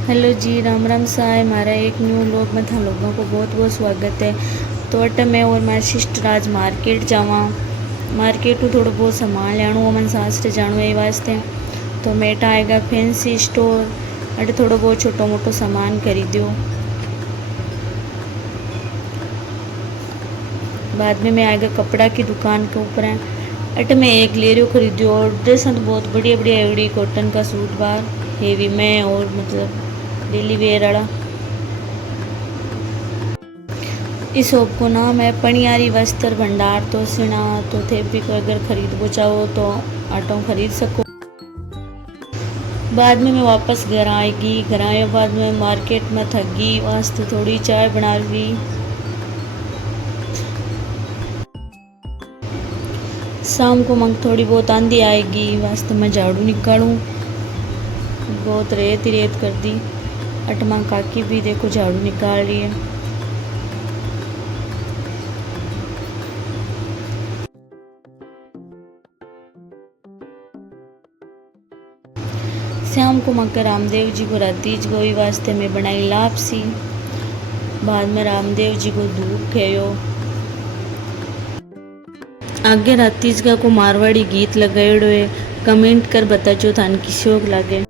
Hello जी, राम राम साय। हमारा एक new vlog में था लोगों को बहुत बहुत स्वागत है। तो अट मैं और मारी सिस्टर आज मार्केट जावा। मार्केट में थोड़ा बहुत सामान लेना मन सासरे जाणु ये वास्ते। तो मेटा आएगा फैंसी स्टोर, अट थोड़ा बहुत छोटो मोटो सामान खरीद्यो। बाद में मैं आएगा कपड़ा की दुकान के ऊपर है। अट मैं एक लेरियो खरीद्यो और ड्रेस तो बहुत बढ़िया बढ़िया एवड़ी कॉटन का सूट बार हेवी में और मतलब डेली वेयर वाला। इस शॉप को नाम है पनियारी वस्त्र भंडार। तो सिना तो थे भी को अगर खरीदबो चाहो तो आटो खरीद सको। बाद में मैं वापस घर आएगी। घर आए बाद में मार्केट में थक गई वास्ते थोड़ी चाय बना ली। शाम को मंग थोड़ी बहुत आंधी आएगी वास्ते मैं झाड़ू निकालूं। बहुत रेत ही रेत कर दी। अटमा काकी भी देखो झाड़ू निकाल रही है। शाम को मकर रामदेव जी को रातीज गोई वास्ते में बनाई लापसी। बाद में रामदेव जी को धूप खेयो। आगे रातीज का को मारवाड़ी गीत लगाएड़ो है। कमेंट कर बताजो थान किसो लागे।